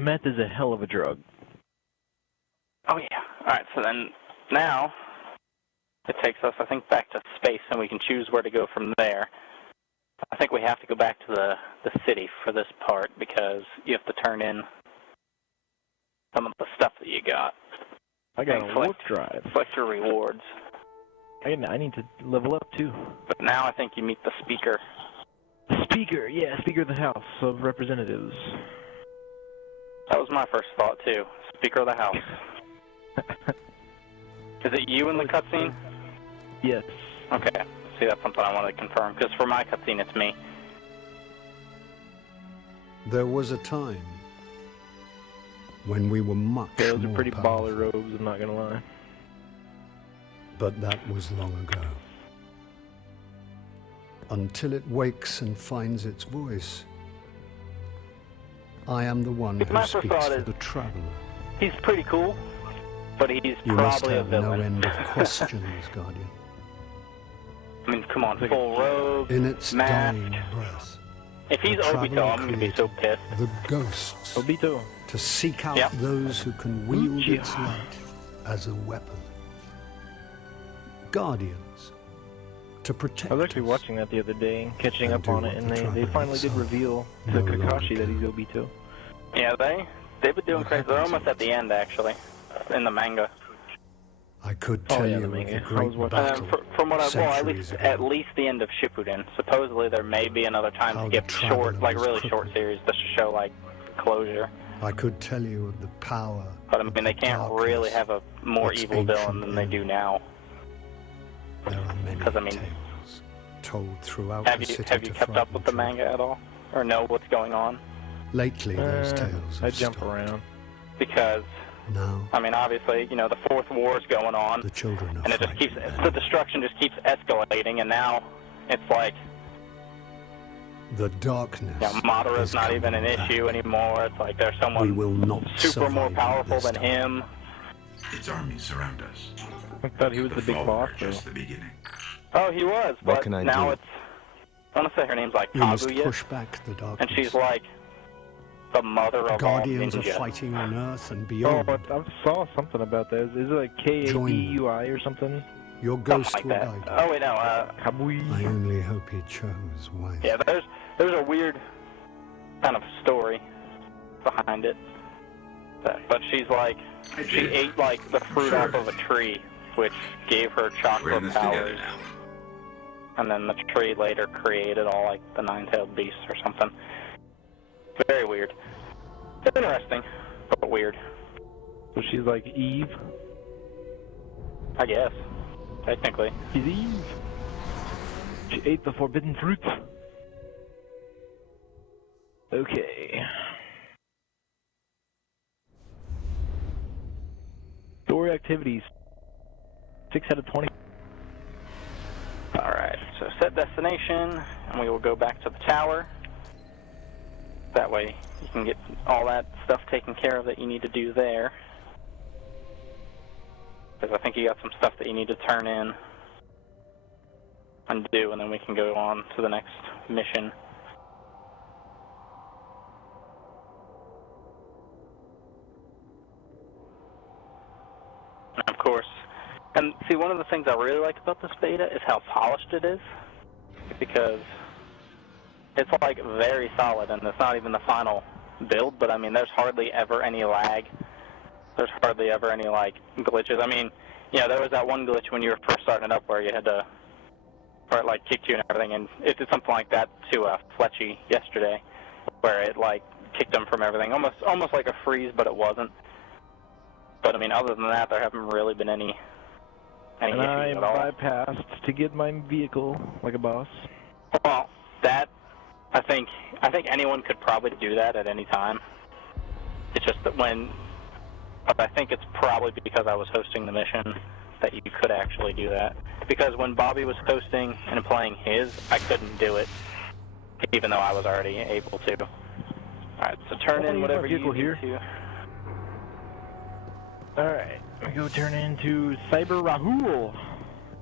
Meth is a hell of a drug. Oh, yeah. All right, so then now it takes us, I think, back to space, and we can choose where to go from there. I think we have to go back to the city for this part because you have to turn in some of the stuff that you got. I got a warp drive. Select your rewards. I need to level up, too. But now I think you meet the speaker. Speaker, yeah, Speaker of the House of Representatives. That was my first thought, too. Speaker of the House. Is it you in the cutscene? Yes. Okay. See, that's something I wanted to confirm, because for my cutscene, it's me. There was a time when we were much more Those are pretty powerful. baller robes, I'm not gonna lie. But that was long ago. Until it wakes and finds its voice, I am the one who speaks for the traveler. He's pretty cool, but he's You must probably a have no villain. end of questions, Guardian. I mean, come on, full robe, In its masked. dying breath, If he's the Obito, traveler I'm going to be so created pissed. the ghosts Obito. to seek out Yeah. those who can wield Uchiha. its light as a weapon. Guardians to protect I was actually us. watching that the other day, catching And up do on what it, the and they traveler finally did itself reveal to no longer Kakashi that can. he's Obito. Yeah, they've been doing What crazy. They're happens almost at the end, actually, in the manga. I could Oh, tell yeah, you the of manga. the I great was watching battle From what centuries ago. at least the end of Shippuden. Supposedly there may be another time How to the give traveler short, like was really short crippled. series just to show like closure. I could tell you of the power. But I of mean, they the can't really darkness, have a more its evil villain ancient than they do enemy. now. There are many 'Cause, I mean, tales told throughout Have the you city to kept up with the frighten manga at all, or know what's going on? children. Lately, those tales I have jump stopped. around. Because Now, I mean, obviously, the fourth war's going on, the children are and it just keeps frightened. the destruction just keeps escalating, and now it's like The darkness. Madara's is not even an coming back. issue anymore. It's like there's We someone will not super more survive it powerful this than time. him. Its armies surround us. I thought he was the big fall boss, are though. just the beginning. Oh, he was, What but can I now do? it's. I want to say her name's like You must Kaguya, push back the darkness. and she's like the mother of all Guardians are ninja. fighting on Earth and Oh, beyond. I saw something about that. Is it like K-A-B-U-I or something? Your Something ghost like will that. guide you. Oh wait, no. Kabui. I only hope he chose wisely. Yeah, there's a weird kind of story behind it. But she's like, she ate like the fruit off of a tree, which gave her We're in chakra this together powers. now. And then the tree later created all like the nine-tailed beasts or something. Very weird. Interesting, but weird, So she's like Eve. I guess. Technically. She's Eve. She ate the forbidden fruit. Okay. Story activities. 6 out of 20. Alright, so set destination, and we will go back to the tower. That way you can get all that stuff taken care of that you need to do there. Because I think you got some stuff that you need to turn in and do, and then we can go on to the next mission. And of course, and see, one of the things I really like about this beta is how polished it is, because it's like very solid, and it's not even the final build, but I mean, there's hardly ever any lag. There's hardly ever any like glitches. I mean, there was that one glitch when you were first starting it up where you had to, or it like kicked you and everything, and it did something like that to Fletchy yesterday, where it like kicked him from everything, almost like a freeze, but it wasn't. But I mean, other than that, there haven't really been any And I issues at all. bypassed to get my vehicle like a boss. Well, that I think anyone could probably do that at any time. It's just that but I think it's probably because I was hosting the mission that you could actually do that. Because when Bobby was hosting and playing his, I couldn't do it, even though I was already able to. All right, so turn in whatever you need to. Alright, we go turn into Cyber Rahul.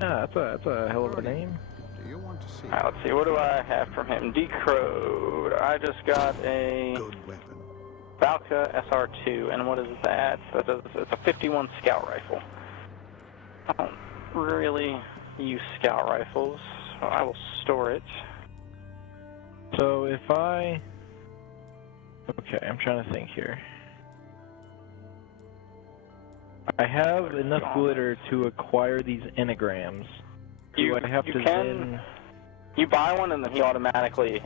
Ah, that's a hell of a name. Do you want to see All right, let's see, what do I have from him? Decode. I just got a good weapon? Valka SR2, and what is that? It's a 51 scout rifle. I don't really use scout rifles, so I will store it. So if I... Okay, I'm trying to think here. I have enough glitter to acquire these enneagrams. Do I have to then... You buy one and then he automatically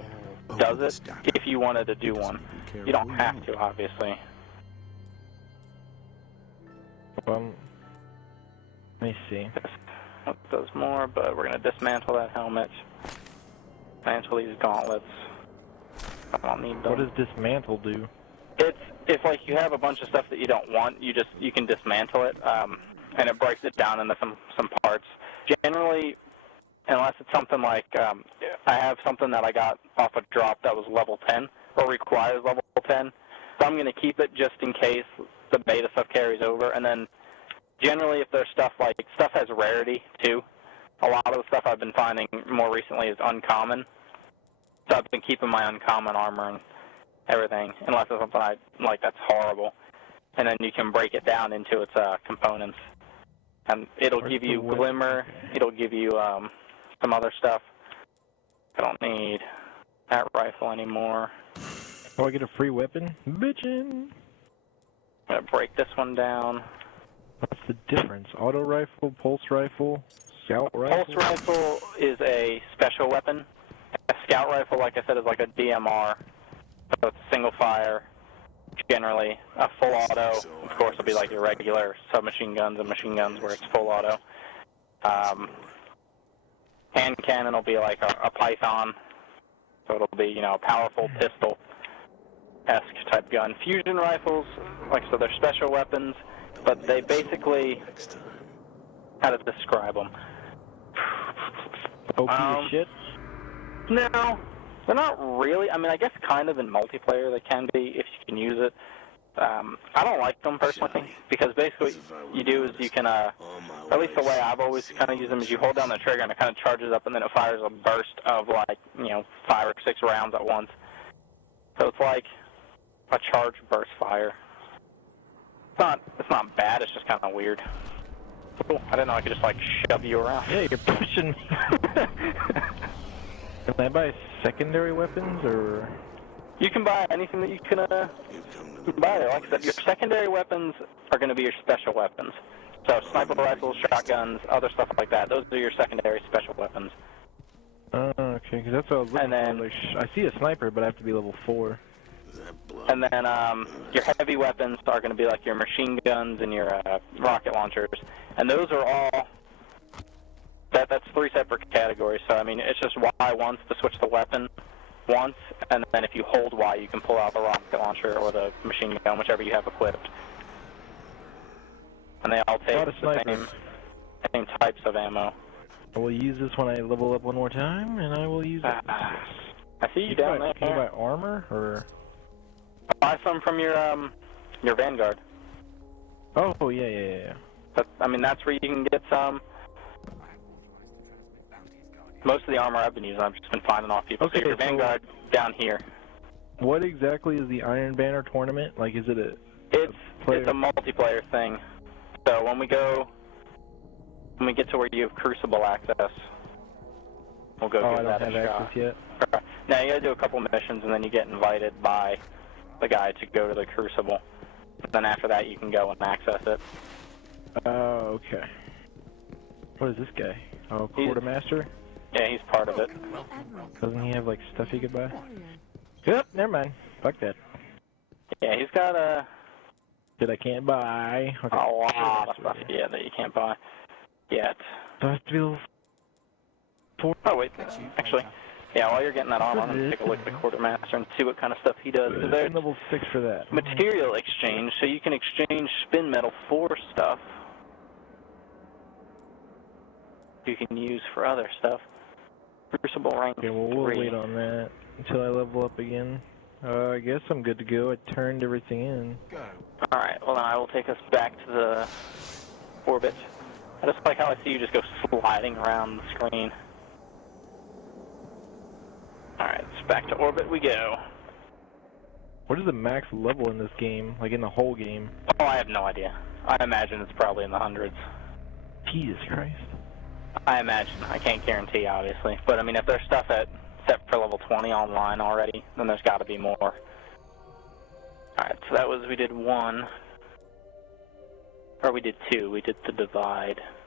does it if you wanted to do one. You don't have to, obviously. Let me see. This does more, but we're going to dismantle that helmet. Dismantle these gauntlets. I don't need them. What does dismantle do? It's like you have a bunch of stuff that you don't want, you can dismantle it, and it breaks it down into some parts. Generally, unless it's something like, I have something that I got off a drop that was level 10, or requires level 10, so I'm going to keep it just in case the beta stuff carries over, and then generally if there's stuff has rarity too. A lot of the stuff I've been finding more recently is uncommon, so I've been keeping my uncommon armor and everything, unless it's something I like that's horrible, and then you can break it down into its components, and it'll give you glimmer, it'll give you some other stuff. I don't need that rifle anymore. Oh, I get a free weapon? Bitchin'! I'm going to break this one down. What's the difference? Auto rifle, pulse rifle, scout rifle? Pulse rifle is a special weapon. A scout rifle, like I said, is like a DMR. So it's single fire, generally. A full auto, of course, will be like your regular submachine guns and machine guns where it's full auto. Hand cannon will be like a Python. So it'll be, a powerful pistol-esque type gun. Fusion rifles, like so, they're special weapons, but they basically, how to describe them? OP as shit? No, they're not really. I mean, I guess kind of in multiplayer they can be if you can use it. I don't like them personally because basically what you do is you can, at least the way I've always kind of used them is you hold down the trigger and it kind of charges up and then it fires a burst of like, 5 or 6 rounds at once. So it's like a charge burst fire. It's not bad, it's just kind of weird. Cool. I didn't know I could just like shove you around. Yeah, you're pushing me. Can I buy secondary weapons, or...? You can buy anything that you can buy there. Like I said, your secondary weapons are going to be your special weapons. So sniper rifles, shotguns, other stuff like that. Those are your secondary special weapons. Okay, because that's what I was looking for. Like, I see a sniper, but I have to be level 4. And then your heavy weapons are going to be like your machine guns and your rocket launchers. And those are all... That's 3 separate categories. So, I mean, it's just Y once to switch the weapon once, and then if you hold Y, you can pull out the rocket launcher or the machine gun, whichever you have equipped. And they all take the same types of ammo. I will use this when I level up one more time, and I will use it. I see you down there. Can you buy armor, or...? Buy some from your Vanguard. Oh, yeah. But, I mean, that's where you can get some. Most of the armor I've been using, I've just been finding off people. Okay, so your Vanguard down here. What exactly is the Iron Banner tournament? Like, is it It's a multiplayer thing. So when we get to where you have Crucible access, we'll go give that a shot. I don't have access yet. Okay. Now you gotta do a couple missions, and then you get invited by the guy to go to the Crucible. And then after that, you can go and access it. Oh, okay. What is this guy? Oh, Quartermaster? Yeah, he's part of it. Doesn't he have, like, stuff he could buy? Yep, never mind. Fuck that. Yeah, he's got a... That I can't buy. Okay. A lot of stuff, yeah, that you can't buy yet. Do I have to be level 4? Oh, wait, actually, yeah, while you're getting that armor, I'm going to take a look at the Quartermaster and see what kind of stuff he does. So there's level 6 for that. Material exchange, so you can exchange spin metal for stuff you can use for other stuff. Crucible rank 3. Okay, well, we'll wait on that until I level up again. I guess I'm good to go. I turned everything in. Alright, well then I will take us back to the orbit. I just like how I see you just go sliding around the screen. Alright, back to orbit we go. What is the max level in this game, like in the whole game? Oh, I have no idea. I imagine it's probably in the hundreds. Jesus Christ. I imagine. I can't guarantee, obviously. But, I mean, if there's stuff set for level 20 online already, then there's got to be more. Alright, so that was, we did 1. Or we did 2. We did the divide.